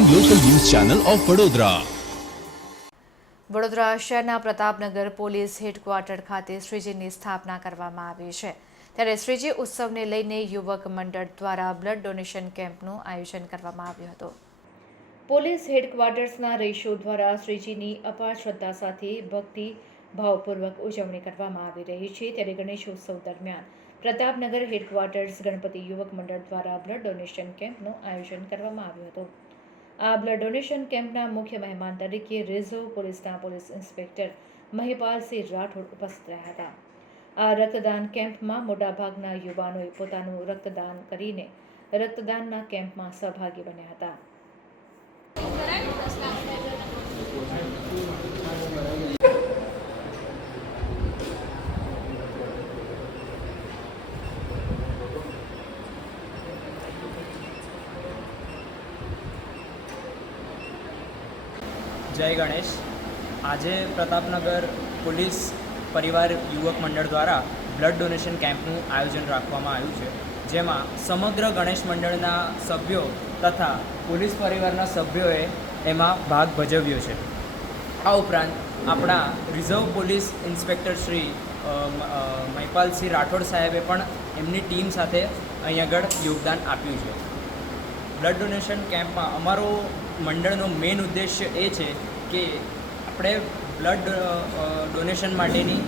Channel of Vadodara Vadodara શહેરના Pratapnagar police headquarter ખાતે શ્રીજીની સ્થાપના કરવામાં આવી છે. ત્યારે શ્રીજી ઉત્સવને લઈને યુવક મંડળ દ્વારા બ્લડ ડોનેશન કેમ્પનું આયોજન કરવામાં આવ્યું હતું. પોલીસ હેડક્વાર્ટર્સના રહીશો દ્વારા શ્રીજીની અપાર શ્રદ્ધા સાથે ભક્તિ ભાવપૂર્વક ઉજવણી કરવામાં આવી રહી છે. ત્યારે ગણેશોત્સવ દરમિયાન પ્રતાપનગર હેડક્વાર્ટર્સ ગણપતિ યુવક મંડળ દ્વારા બ્લડ ડોનેશન કેમ્પનું આયોજન કરવામાં આવ્યું હતું. આ બ્લડ ડોનેશન કેમ્પના મુખ્ય મહેમાન તરીકે રિઝર્વ પોલીસના પોલીસ ઇન્સ્પેક્ટર મહિપાલસિંહ રાઠોડ ઉપસ્થિત રહ્યા હતા. આ રક્તદાન કેમ્પમાં મોટાભાગના યુવાનોએ પોતાનું રક્તદાન કરીને રક્તદાનના કેમ્પમાં સહભાગી બન્યા હતા. જય ગણેશ. આજે પ્રતાપનગર પોલીસ પરિવાર યુવક મંડળ દ્વારા બ્લડ ડોનેશન કેમ્પનું આયોજન રાખવામાં આવ્યું છે, જેમાં સમગ્ર ગણેશ મંડળના સભ્યો તથા પોલીસ પરિવારના સભ્યોએ એમાં ભાગ ભજવ્યો છે. આ ઉપરાંત આપણા reserve police inspector Shri Mahipalsinh Rathod સાહેબે પણ એમની ટીમ સાથે અહીં આગળ યોગદાન આપ્યું છે. બ્લડ ડોનેશન કેમ્પમાં અમારો મંડળનો મેઇન ઉદ્દેશ્ય એ છે કે આપણે બ્લડ ડોનેશન માટેની